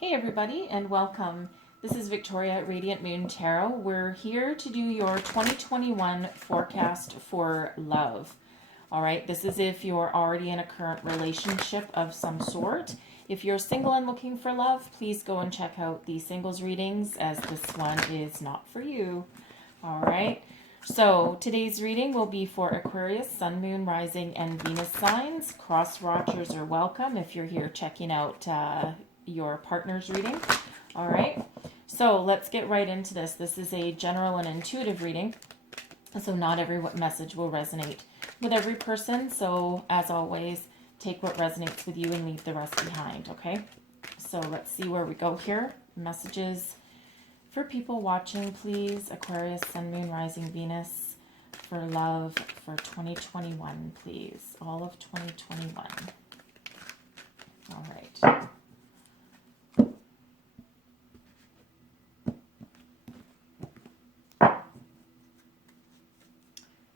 Hey everybody, and welcome. This is Victoria at Radiant Moon Tarot. We're here to do your 2021 forecast for love. All right, this is if you're already in a current relationship of some sort. If you're single and looking for love, please go and check out the singles readings, as this one is not for you. All right, so today's reading will be for Aquarius, Sun, Moon, Rising, and Venus signs. Cross watchers are welcome if you're here checking out your partner's reading. All right, so let's get right into this. This is a general and intuitive reading, so not every message will resonate with every person. So as always, take what resonates with you and leave the rest behind, okay? So let's see where we go here. Messages for people watching, please. Aquarius, Sun, Moon, Rising, Venus, for love for 2021, please. All of 2021. All right.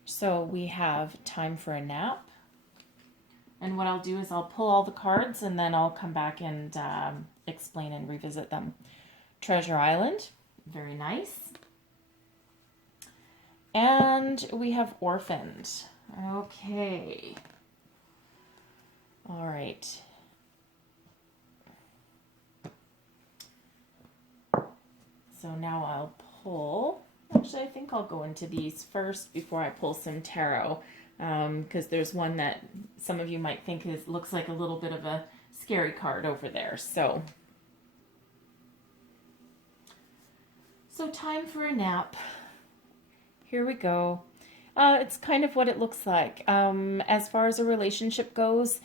So we have time for a nap. And what I'll do is I'll pull all the cards and then I'll come back and explain and revisit them. Treasure Island, very nice. And we have Orphaned. Okay. All right. So now I'll pull. Actually, I think I'll go into these first before I pull some tarot, because there's one that some of you might think looks like a little bit of a scary card over there. So time for a nap. Here we go. It's kind of what it looks like. As far as a relationship goes,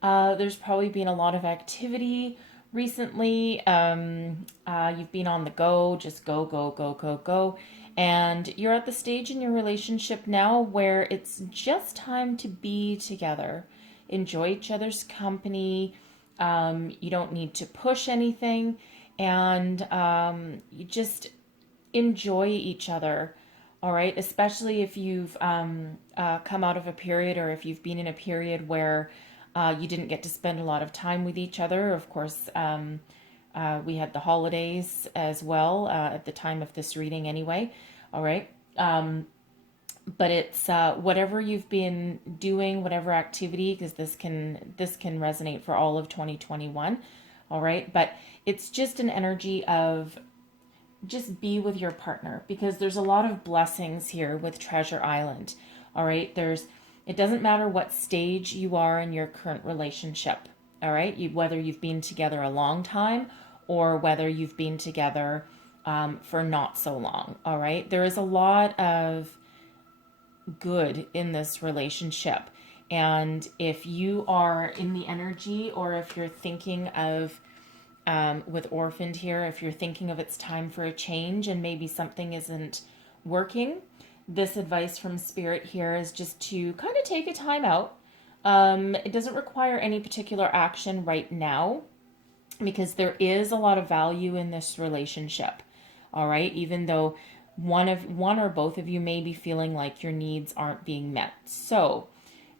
there's probably been a lot of activity recently. You've been on the go, just go, go, go, go, go. And you're at the stage in your relationship now where it's just time to be together. Enjoy each other's company. You don't need to push anything. And you just enjoy each other. All right, especially if you've come out of a period, or if you've been in a period where you didn't get to spend a lot of time with each other. Of course, we had the holidays as well at the time of this reading anyway. All right. But it's whatever you've been doing, whatever activity, because this can resonate for all of 2021. All right. But it's just an energy of just be with your partner, because there's a lot of blessings here with Treasure Island. All right. It doesn't matter what stage you are in your current relationship. All right. Whether you've been together a long time or whether you've been together for not so long. All right. There is a lot of good in this relationship. And if you are in the energy, or if you're thinking of, with Orphaned here, if you're thinking of it's time for a change and maybe something isn't working, this advice from Spirit here is just to kind of take a time out. It doesn't require any particular action right now, because there is a lot of value in this relationship. All right, even though one or both of you may be feeling like your needs aren't being met. So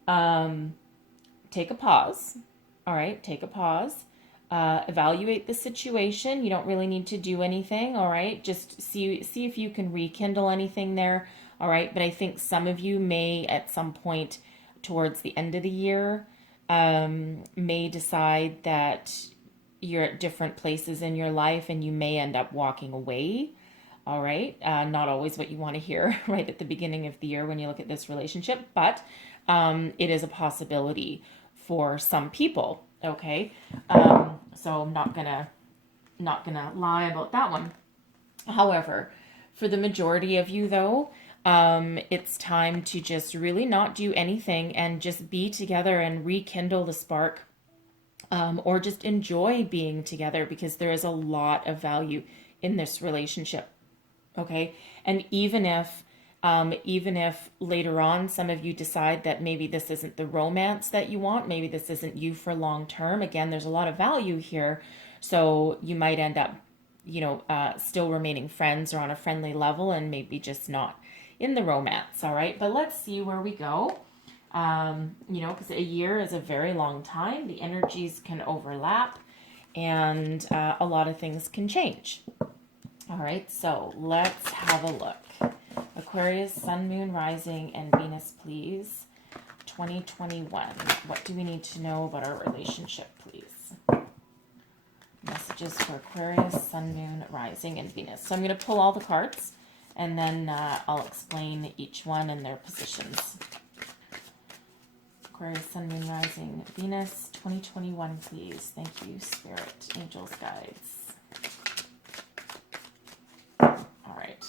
take a pause. All right, take a pause. Evaluate the situation. You don't really need to do anything. All right, just see if you can rekindle anything there. All right, but I think some of you may at some point towards the end of the year may decide that you're at different places in your life and you may end up walking away. All right, not always what you want to hear right at the beginning of the year when you look at this relationship, but it is a possibility for some people. Okay, so I'm not gonna lie about that one. However, for the majority of you though, it's time to just really not do anything and just be together and rekindle the spark, or just enjoy being together, because there is a lot of value in this relationship. Okay, and even if later on some of you decide that maybe this isn't the romance that you want, maybe this isn't you for long term, again, there's a lot of value here. So you might end up, still remaining friends or on a friendly level, and maybe just not in the romance. All right, but let's see where we go. Because a year is a very long time. The energies can overlap. and a lot of things can change. All right, so let's have a look. Aquarius, Sun, Moon, Rising, and Venus, please. 2021. What do we need to know about our relationship, please? Messages for Aquarius, Sun, Moon, Rising, and Venus. So I'm going to pull all the cards, and then I'll explain each one and their positions. Aquarius, Sun, Moon, Rising, Venus, 2021, please. Thank you, Spirit, Angels, Guides. All right.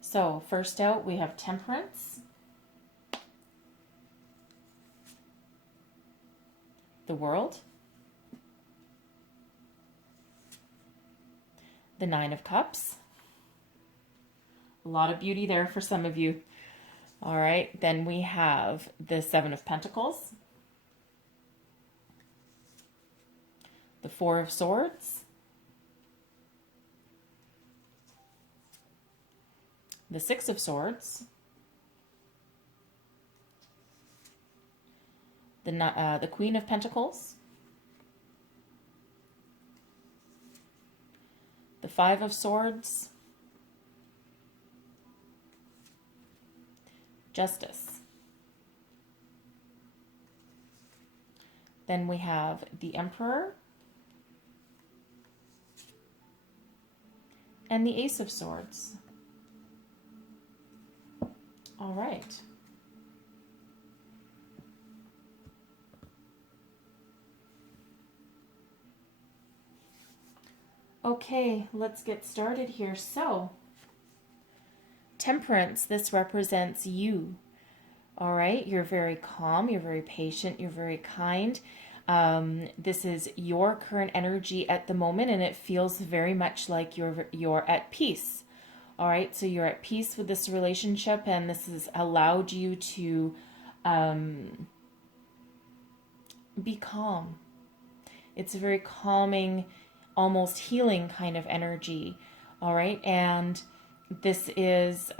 So first out, we have Temperance, the World, the Nine of Cups. A lot of beauty there for some of you. All right, then we have the Seven of Pentacles, the Four of Swords, the Six of Swords, the Queen of Pentacles, the Five of Swords, Justice. Then we have the Emperor and the Ace of Swords. All right. Okay, let's get started here. So, Temperance, this represents you. All right, you're very calm, you're very patient, you're very kind. This is your current energy at the moment, and it feels very much like you're at peace. All right, so you're at peace with this relationship, and this has allowed you to be calm. It's a very calming, almost healing kind of energy. All right, and this is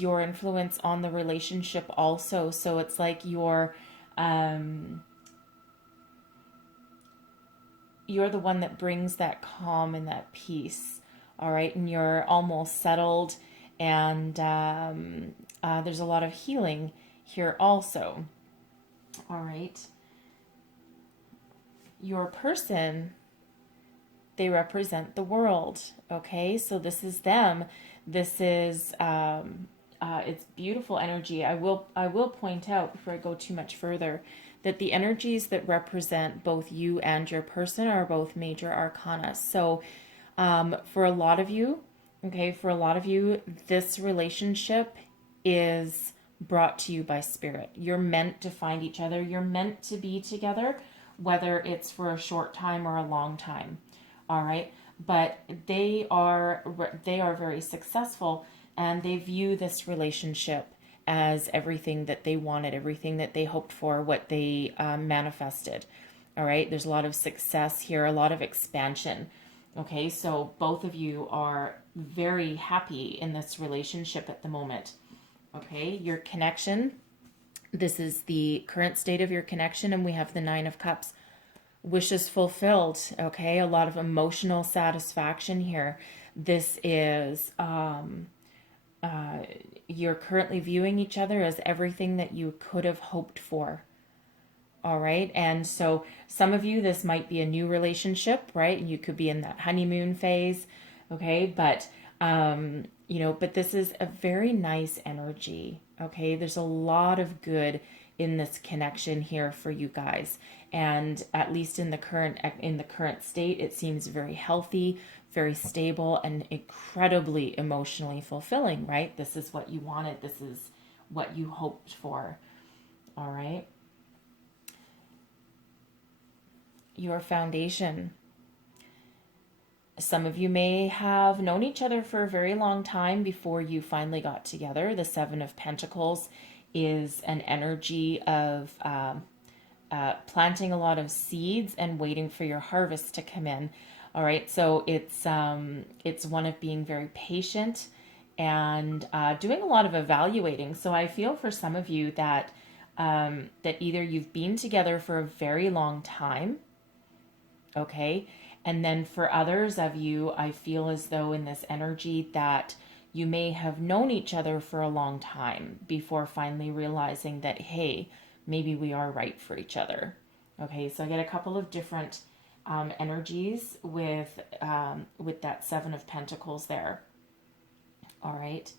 your influence on the relationship also. So it's like you're the one that brings that calm and that peace. All right, and you're almost settled, and there's a lot of healing here also. All right, your person, they represent the world. Okay, so this is them. This is it's beautiful energy. I will point out before I go too much further that the energies that represent both you and your person are both major arcana. So for a lot of you, this relationship is brought to you by Spirit. You're meant to find each other. You're meant to be together, whether it's for a short time or a long time. All right, but they are very successful, and they view this relationship as everything that they wanted, everything that they hoped for, what they manifested. All right, there's a lot of success here, a lot of expansion. Okay, so both of you are very happy in this relationship at the moment. Okay, your connection, this is the current state of your connection, and we have the Nine of Cups. Wishes fulfilled. Okay, a lot of emotional satisfaction here. This is you're currently viewing each other as everything that you could have hoped for. All right, and so some of you, this might be a new relationship, right? You could be in that honeymoon phase. Okay, but but this is a very nice energy. Okay, there's a lot of good in this connection here for you guys, and at least in the current state, it seems very healthy, very stable, and incredibly emotionally fulfilling. Right? This is what you wanted. This is what you hoped for. All right. Your foundation. Some of you may have known each other for a very long time before you finally got together. The Seven of Pentacles is an energy of planting a lot of seeds and waiting for your harvest to come in. All right, so it's one of being very patient and doing a lot of evaluating. So I feel for some of you that that either you've been together for a very long time, okay? And then for others of you, I feel as though in this energy that you may have known each other for a long time before finally realizing that, hey, maybe we are right for each other. Okay, so I get a couple of different energies with that Seven of Pentacles there. All right,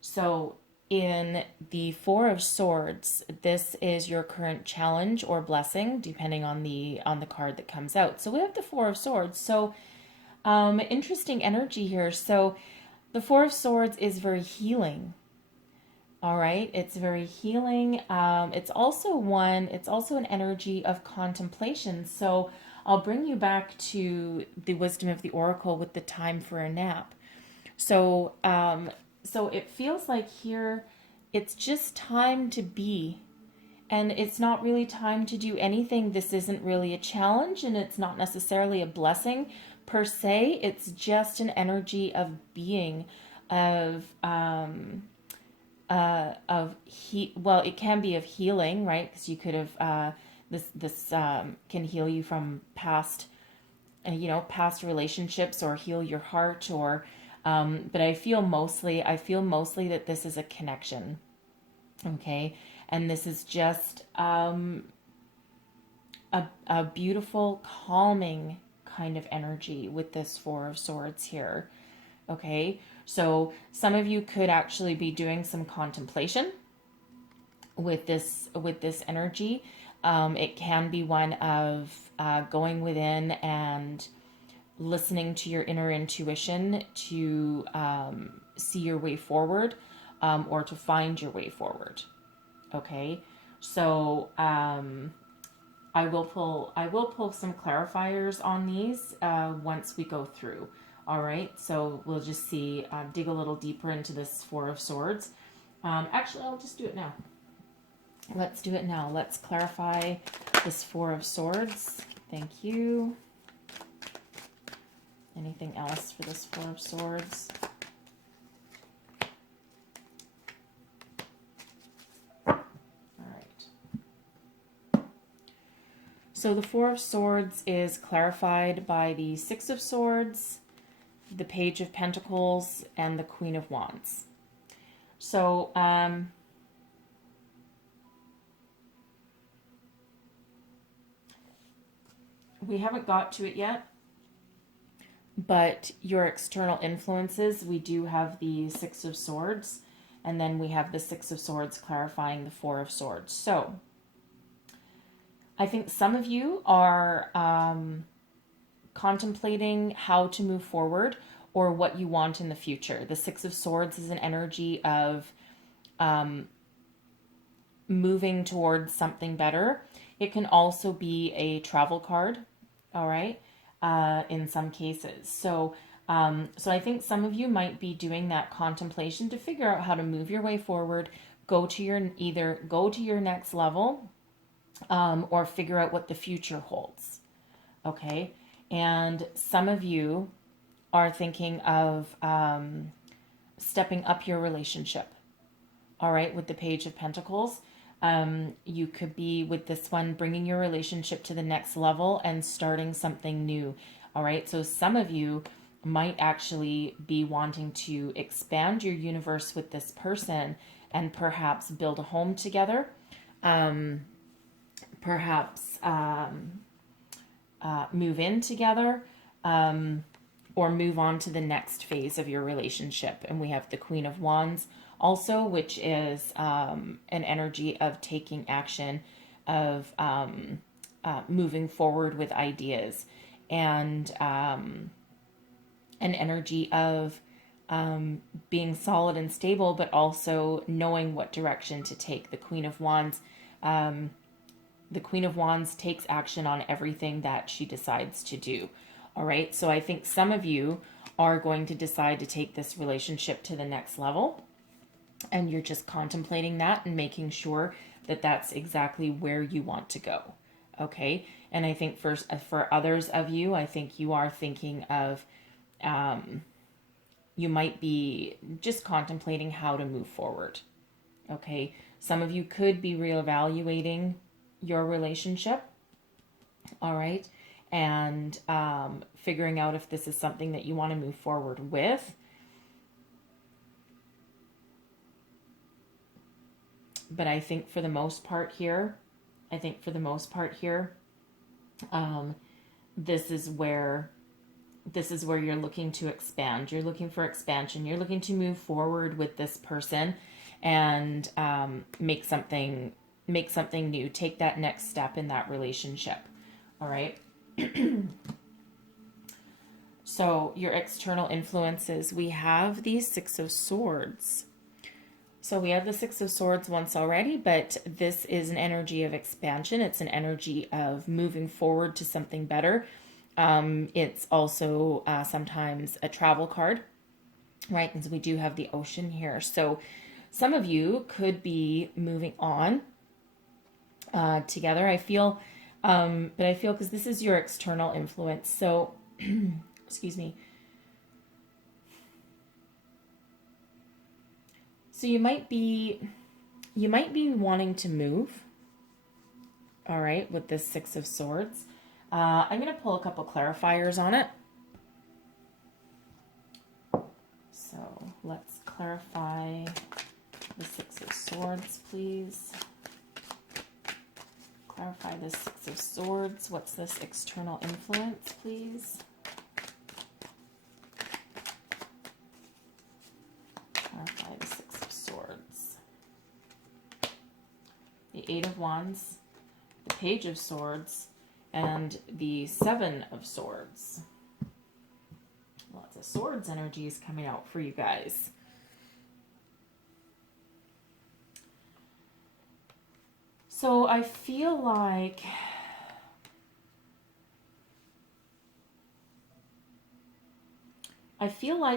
so in the Four of Swords, this is your current challenge or blessing, depending on the card that comes out. So we have the Four of Swords. So interesting energy here. So the Four of Swords is very healing. All right, it's very healing. It's also an energy of contemplation. So I'll bring you back to the wisdom of the Oracle with the time for a nap. So, so it feels like here, it's just time to be, and it's not really time to do anything. This isn't really a challenge, and it's not necessarily a blessing per se. It's just an energy of being, of well, it can be of healing, right? Because you could have this can heal you from past, past relationships, or heal your heart, or but I feel mostly that this is a connection, okay? And this is just a beautiful, calming kind of energy with this Four of Swords here, okay? So some of you could actually be doing some contemplation with this energy. It can be one of going within and listening to your inner intuition to see your way forward, or to find your way forward. Okay, so I will pull some clarifiers on these once we go through. All right, so we'll just see, dig a little deeper into this Four of Swords. Actually, I'll just do it now. Let's do it now. Let's clarify this Four of Swords. Thank you. Anything else for this Four of Swords? All right. So the Four of Swords is clarified by the Six of Swords, the Page of Pentacles, and the Queen of Wands. So, we haven't got to it yet, but your external influences, we do have the Six of Swords, and then we have the Six of Swords clarifying the Four of Swords. So I think some of you are contemplating how to move forward or what you want in the future. The Six of Swords is an energy of moving towards something better. It can also be a travel card, all right, in some cases. So I think some of you might be doing that contemplation to figure out how to move your way forward, either go to your next level, or figure out what the future holds, okay? And some of you are thinking of stepping up your relationship, all right, with the Page of Pentacles. You could be, with this one, bringing your relationship to the next level and starting something new, all right? So some of you might actually be wanting to expand your universe with this person and perhaps build a home together, perhaps move in together, or move on to the next phase of your relationship. And we have the Queen of Wands also, which is an energy of taking action, of moving forward with ideas, and an energy of being solid and stable, but also knowing what direction to take. The Queen of Wands takes action on everything that she decides to do. All right, so I think some of you are going to decide to take this relationship to the next level, and you're just contemplating that and making sure that that's exactly where you want to go. Okay, and I think for others of you, I think you are thinking of, you might be just contemplating how to move forward. Okay, Some of you could be reevaluating your relationship, all right, and figuring out if this is something that you want to move forward with. But I think for the most part here, this is where you're looking to expand. You're looking for expansion. You're looking to move forward with this person and make something new. Take that next step in that relationship. All right. So your external influences, we have the Six of Swords. So we had the Six of Swords once already, but this is an energy of expansion. It's an energy of moving forward to something better. It's also sometimes a travel card, right? Because we do have the ocean here. So some of you could be moving on together. I feel, because this is your external influence. So, excuse me. So you might be wanting to move, all right, with this Six of Swords. I'm going to pull a couple clarifiers on it. So let's clarify the Six of Swords, please. Clarify the Six of Swords. What's this external influence, please? Clarify the Six of Swords. The Eight of Wands, the Page of Swords, and the Seven of Swords. Lots of swords energies coming out for you guys. So I feel like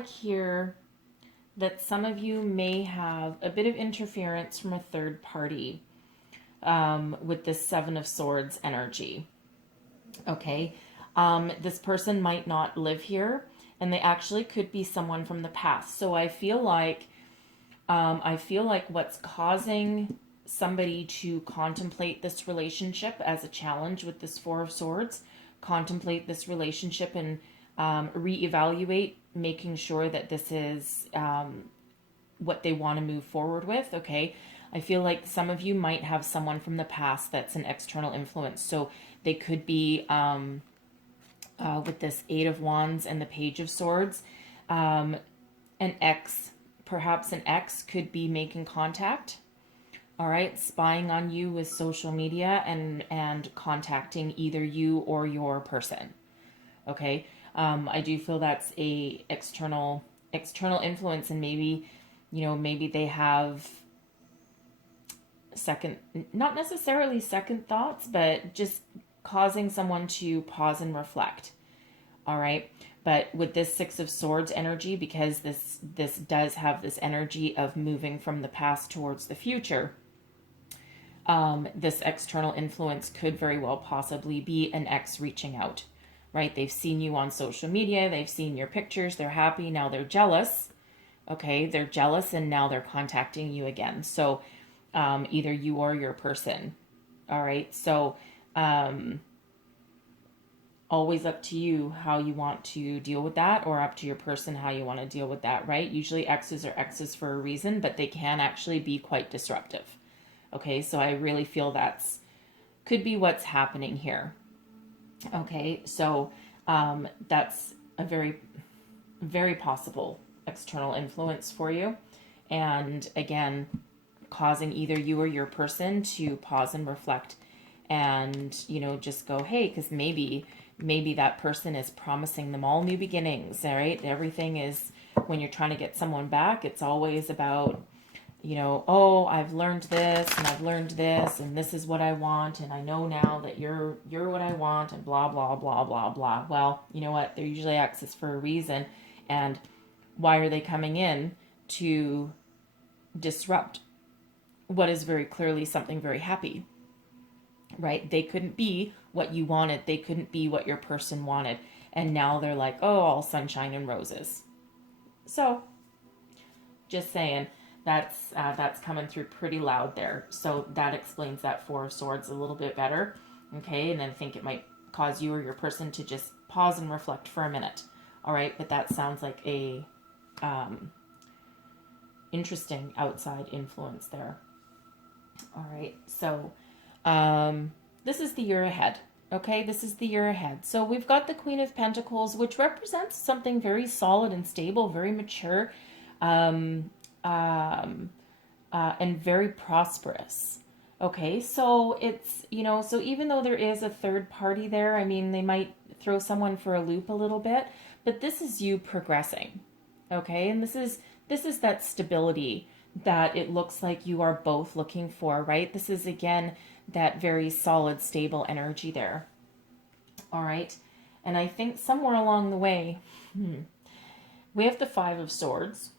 here that some of you may have a bit of interference from a third party with this Seven of Swords energy. Okay, this person might not live here, and they actually could be someone from the past. So I feel like what's causing somebody to contemplate this relationship as a challenge with this Four of Swords, contemplate this relationship and reevaluate, making sure that this is what they want to move forward with. Okay, I feel like some of you might have someone from the past that's an external influence. So they could be with this Eight of Wands and the Page of Swords, an ex, perhaps an ex could be making contact. All right, spying on you with social media and contacting either you or your person. Okay, I do feel that's a external influence, and maybe they have not necessarily second thoughts, but just causing someone to pause and reflect. All right, but with this Six of Swords energy, because this does have this energy of moving from the past towards the future. This external influence could very well possibly be an ex reaching out, right? They've seen you on social media. They've seen your pictures. They're happy. Now they're jealous. Okay, they're jealous, and now they're contacting you again. So either you or your person. All right, so always up to you how you want to deal with that, or up to your person how you want to deal with that, right? Usually exes are exes for a reason, but they can actually be quite disruptive. Okay, so I really feel could be what's happening here. Okay, so that's a very, very possible external influence for you. And again, causing either you or your person to pause and reflect and, just go, hey, because maybe that person is promising them all new beginnings, all right? Everything is, when you're trying to get someone back, it's always about, oh, I've learned this and I've learned this and this is what I want, and I know now that you're what I want, and blah, blah, blah, blah, blah. Well, you know what? They're usually exes for a reason. And why are they coming in? To disrupt what is very clearly something very happy, right? They couldn't be what you wanted. They couldn't be what your person wanted. And now they're like, oh, all sunshine and roses. So just saying, That's coming through pretty loud there. So that explains that Four of Swords a little bit better. Okay, and I think it might cause you or your person to just pause and reflect for a minute. All right, but that sounds like a interesting outside influence there. All right, so this is the year ahead. Okay, this is the year ahead. So we've got the Queen of Pentacles, which represents something very solid and stable, very mature, and very prosperous. Okay, so it's, so even though there is a third party there, I mean, they might throw someone for a loop a little bit, but this is you progressing. Okay, and this is that stability that it looks like you are both looking for, right? This is, again, that very solid, stable energy there. All right, and I think somewhere along the way, we have the Five of Swords.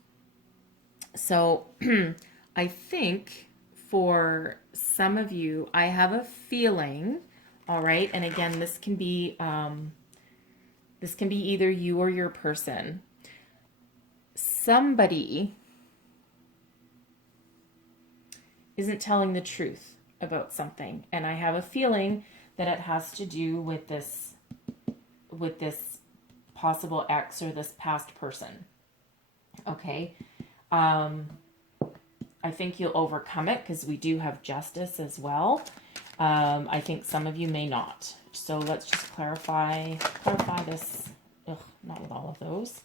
So I think for some of you, I have a feeling, all right, and again, this can be either you or your person. Somebody isn't telling the truth about something, and I have a feeling that it has to do with this possible ex or this past person. Okay, I think you'll overcome it because we do have Justice as well. I think some of you may not. So let's just clarify this. Ugh, not with all of those.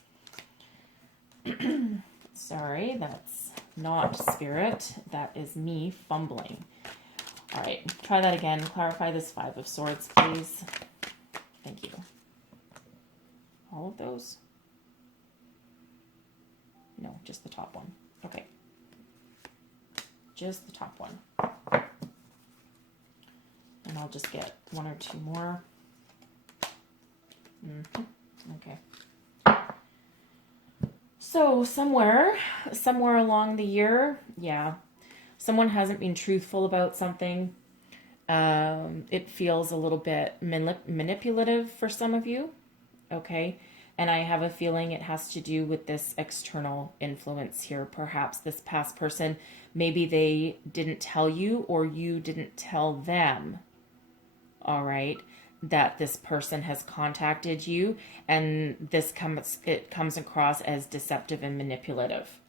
Sorry, that's not spirit. That is me fumbling. All right, try that again. Clarify this Five of Swords, please. Thank you. All of those? No, just the top one. Okay. Just the top one. And I'll just get one or two more. Okay. So somewhere along the year, yeah, someone hasn't been truthful about something. It feels a little bit manipulative for some of you. Okay. And I have a feeling it has to do with this external influence here. Perhaps this past person, maybe they didn't tell you or you didn't tell them, all right, that this person has contacted you, and it comes across as deceptive and manipulative,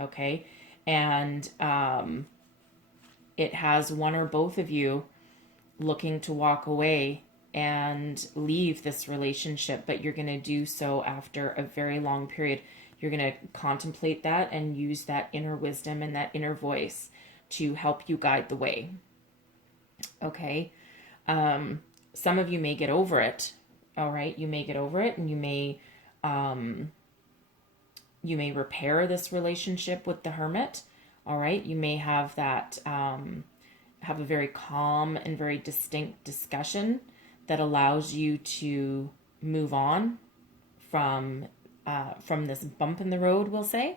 okay? And it has one or both of you looking to walk away and leave this relationship, but you're going to do so after a very long period. You're going to contemplate that and use that inner wisdom and that inner voice to help you guide the way. Okay. Some of you may get over it. All right. You may get over it, and you may repair this relationship with the Hermit. All right. You may have that, have a very calm and very distinct discussion that allows you to move on from this bump in the road, we'll say.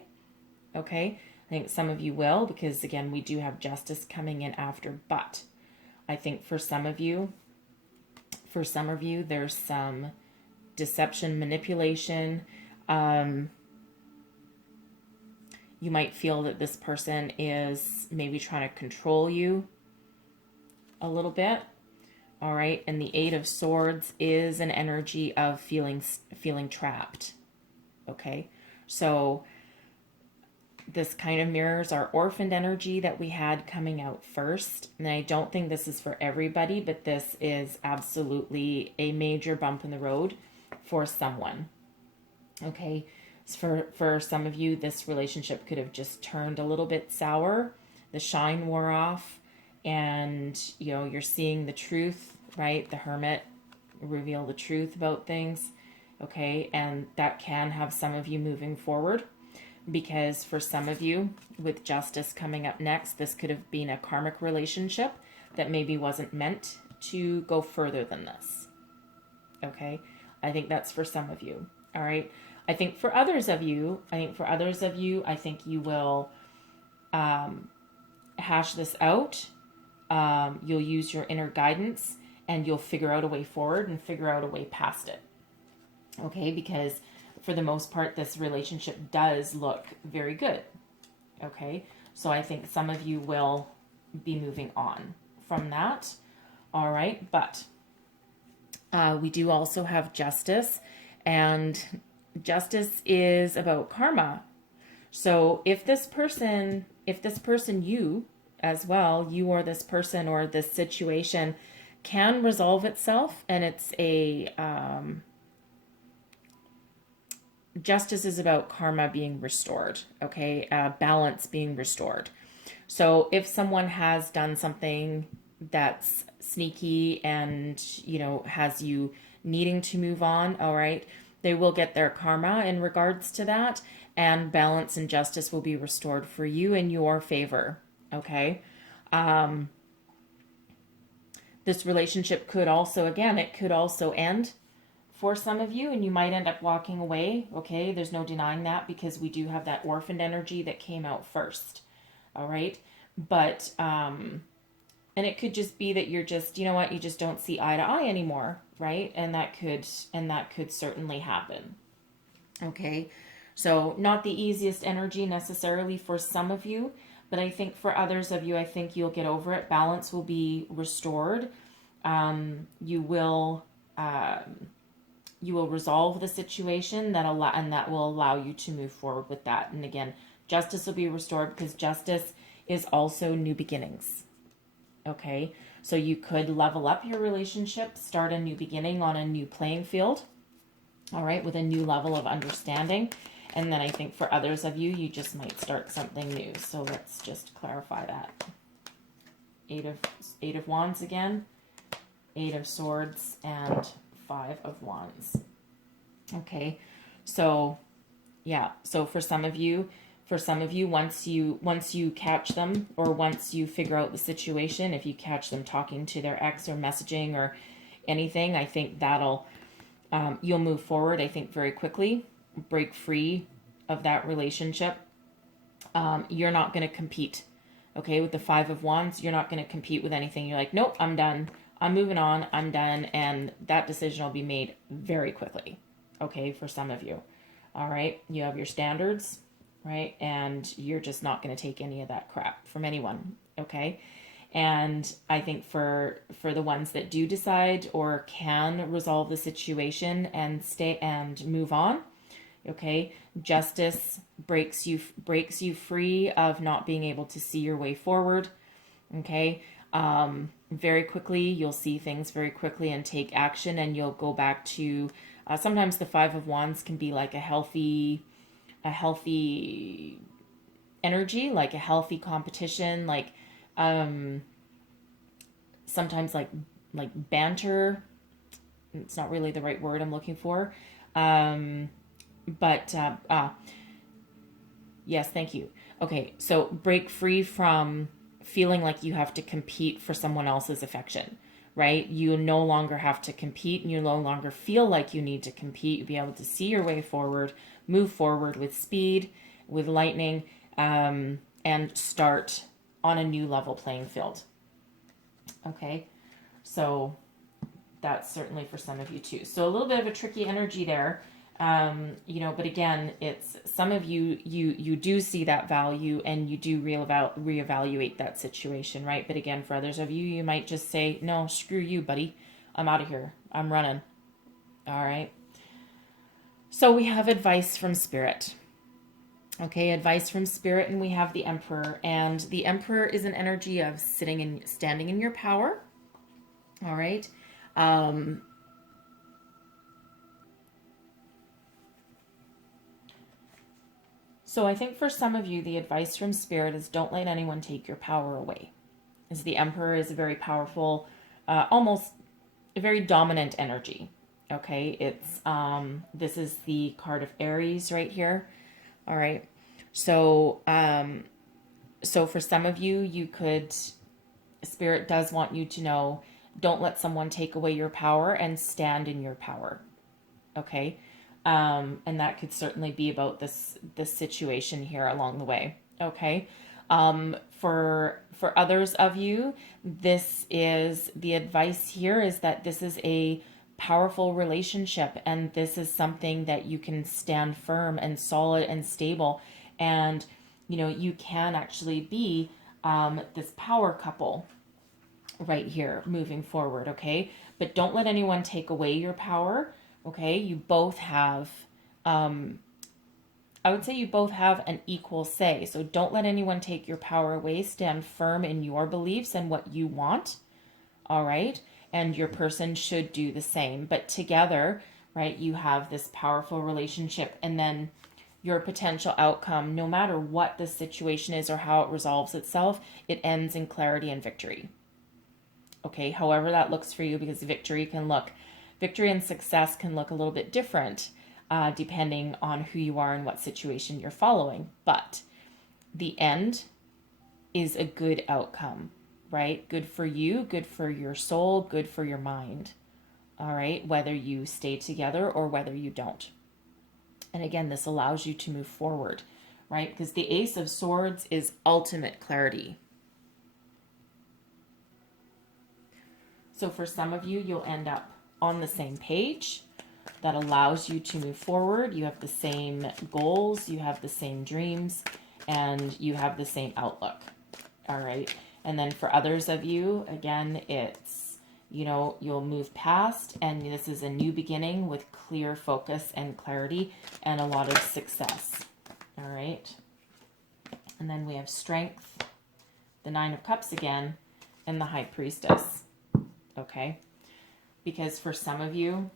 Okay, I think some of you will, because again, we do have Justice coming in after, but I think for some of you, there's some deception, manipulation. You might feel that this person is maybe trying to control you a little bit. All right, and the Eight of Swords is an energy of feeling trapped. Okay, so this kind of mirrors our orphaned energy that we had coming out first. And I don't think this is for everybody, but this is absolutely a major bump in the road for someone. Okay, so for some of you, this relationship could have just turned a little bit sour. The shine wore off, and you're seeing the truth, right? The Hermit reveal the truth about things. Okay, and that can have some of you moving forward, because for some of you, with Justice coming up next, this could have been a karmic relationship that maybe wasn't meant to go further than this. Okay, I think that's for some of you. All right, I think for others of you, I think you will hash this out. You'll use your inner guidance, and you'll figure out a way forward and figure out a way past it. Okay, because for the most part, this relationship does look very good. Okay, so I think some of you will be moving on from that. All right, but we do also have justice, and justice is about karma. So if this person, you as well, you or this person or this situation can resolve itself, and it's a justice is about karma being restored, okay, balance being restored. So if someone has done something that's sneaky and, has you needing to move on, all right, they will get their karma in regards to that, and balance and justice will be restored for you in your favor, okay? This relationship could also, again, it could also end for some of you, and you might end up walking away, okay? There's no denying that, because we do have that orphaned energy that came out first, all right? But and it could just be that you're just, you know what, you just don't see eye to eye anymore, right? And that could certainly happen. Okay, so not the easiest energy necessarily for some of you, but I think for others of you, I think you'll get over it. Balance will be restored. You will resolve the situation that will allow you to move forward with that. And again, justice will be restored, because justice is also new beginnings. Okay, so you could level up your relationship, start a new beginning on a new playing field, all right, with a new level of understanding. And then I think for others of you, you just might start something new. So let's just clarify that. Eight of Wands again, Eight of Swords, and Five of Wands. Okay, so yeah, so for some of you, once you catch them, or once you figure out the situation, if you catch them talking to their ex or messaging or anything, I think that'll you'll move forward, I think, very quickly, break free of that relationship. You're not going to compete, okay, with the Five of Wands. You're not going to compete with anything. You're like, nope, I'm done, I'm moving on, I'm done, and that decision will be made very quickly, okay, for some of you. All right, you have your standards, right? And you're just not going to take any of that crap from anyone, okay? And I think for the ones that do decide or can resolve the situation and stay and move on, okay, justice breaks you free of not being able to see your way forward, okay? Very quickly, you'll see things very quickly and take action, and you'll go back to sometimes the Five of Wands can be like a healthy energy, like a healthy competition, like sometimes like banter. It's not really the right word I'm looking for, but yes, thank you. Okay, so break free from feeling like you have to compete for someone else's affection, right? You no longer have to compete, and you no longer feel like you need to compete. You'll be able to see your way forward, move forward with speed, with lightning, and start on a new level playing field. Okay, so that's certainly for some of you too. So a little bit of a tricky energy there, but again, it's some of you do see that value, and you do reevaluate that situation, right? But again, for others of you, you might just say, no, screw you, buddy. I'm out of here. I'm running. All right. So we have advice from Spirit. Okay, advice from Spirit, and we have the Emperor. And the Emperor is an energy of standing in your power. All right. So I think for some of you, the advice from Spirit is don't let anyone take your power away. As the Emperor is a very powerful, almost a very dominant energy. Okay, it's this is the card of Aries right here. All right, so so for some of you, Spirit does want you to know, don't let someone take away your power, and stand in your power. Okay, and that could certainly be about this situation here along the way. Okay, for others of you, this is the advice here, is that this is a powerful relationship, and this is something that you can stand firm and solid and stable, and you know, you can actually be this power couple right here moving forward, okay? But don't let anyone take away your power, okay? You both have, I would say you both have an equal say. So don't let anyone take your power away. Stand firm in your beliefs and what you want, all right? And your person should do the same. But together, right, you have this powerful relationship, and then your potential outcome, no matter what the situation is or how it resolves itself, it ends in clarity and victory. Okay, however that looks for you, because victory and success can look a little bit different depending on who you are and what situation you're following. But the end is a good outcome, right? Good for you, good for your soul, good for your mind. All right, whether you stay together or whether you don't. And again, this allows you to move forward, right? Because the Ace of Swords is ultimate clarity. So for some of you, you'll end up on the same page. That allows you to move forward. You have the same goals, you have the same dreams, and you have the same outlook. All right. And then for others of you, again, it's, you know, you'll move past, and this is a new beginning with clear focus and clarity and a lot of success. All right. And then we have Strength, the Nine of Cups again, and the High Priestess. Okay. Because for some of you,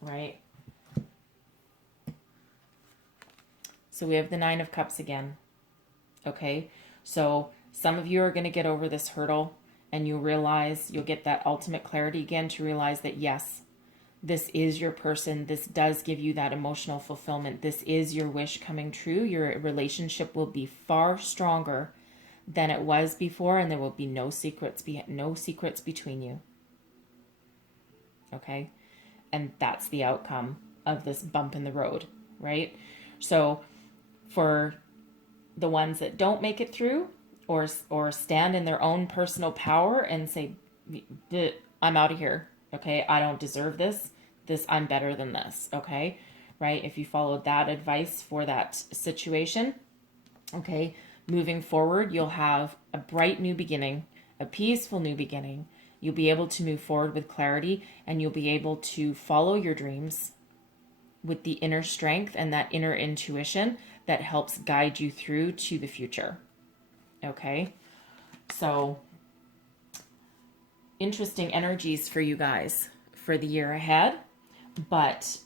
right? So we have the Nine of Cups again. Okay. So some of you are going to get over this hurdle, and you'll get that ultimate clarity again to realize that yes, this is your person. This does give you that emotional fulfillment. This is your wish coming true. Your relationship will be far stronger than it was before, and there will be no secrets between you. Okay. And that's the outcome of this bump in the road, right? So for the ones that don't make it through, or stand in their own personal power and say, I'm out of here, okay? I don't deserve this. I'm better than this, okay? Right? If you followed that advice for that situation, okay, moving forward, you'll have a bright new beginning, a peaceful new beginning. You'll be able to move forward with clarity, and you'll be able to follow your dreams with the inner strength and that inner intuition that helps guide you through to the future. Okay? So, interesting energies for you guys for the year ahead, but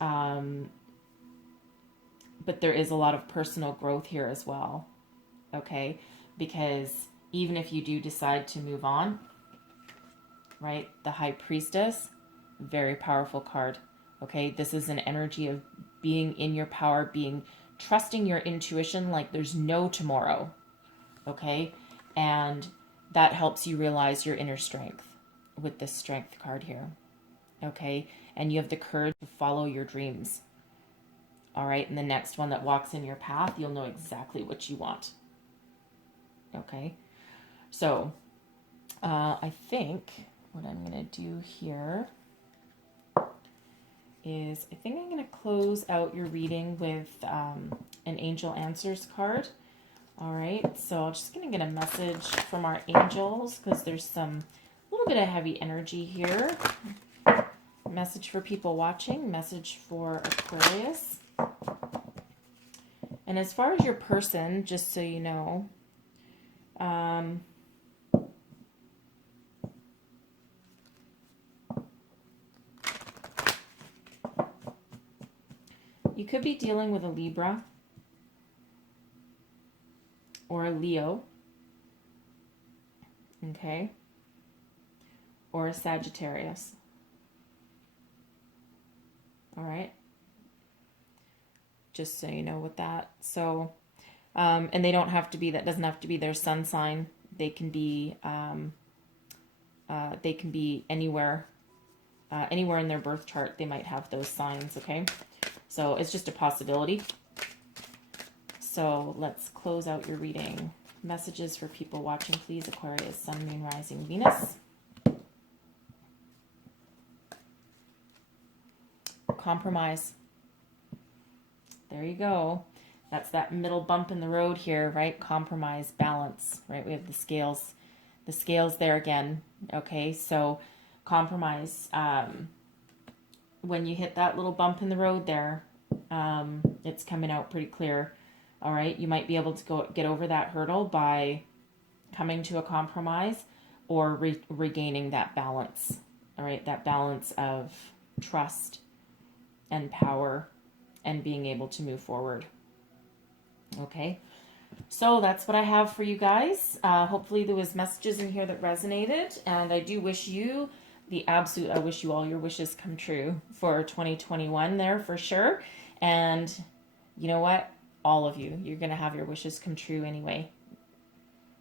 there is a lot of personal growth here as well. Okay? Because even if you do decide to move on, right? The High Priestess, very powerful card. Okay, this is an energy of being in your power, trusting your intuition like there's no tomorrow. Okay, and that helps you realize your inner strength with this Strength card here. Okay, and you have the courage to follow your dreams. All right, and the next one that walks in your path, you'll know exactly what you want. Okay, so I think what I'm going to do here is I think I'm going to close out your reading with an Angel Answers card. All right, so I'm just going to get a message from our angels because there's a little bit of heavy energy here. Message for people watching, message for Aquarius. And as far as your person, just so you know, you could be dealing with a Libra or a Leo, okay, or a Sagittarius. All right, just so you know with that. So, and they don't have to be, that doesn't have to be their sun sign. They can be anywhere in their birth chart. They might have those signs. Okay, so it's just a possibility. So let's close out your reading. Messages for people watching, please. Aquarius, Sun, Moon, Rising, Venus. Compromise. There you go. That's that middle bump in the road here, right? Compromise, balance, right? We have the scales there again. Okay, so compromise. When you hit that little bump in the road there, it's coming out pretty clear. All right, you might be able to get over that hurdle by coming to a compromise or regaining that balance. All right, that balance of trust and power and being able to move forward. Okay, so that's what I have for you guys. Hopefully there was messages in here that resonated, and I do wish you I wish you all your wishes come true for 2021 there for sure. And you know what? All of you, you're going to have your wishes come true anyway.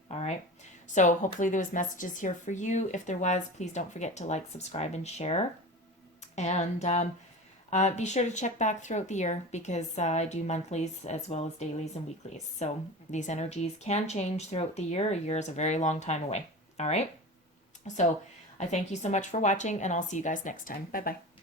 All right. So hopefully there was messages here for you. If there was, please don't forget to like, subscribe, and share. And be sure to check back throughout the year because I do monthlies as well as dailies and weeklies. So these energies can change throughout the year. A year is a very long time away. All right. So I thank you so much for watching, and I'll see you guys next time. Bye-bye.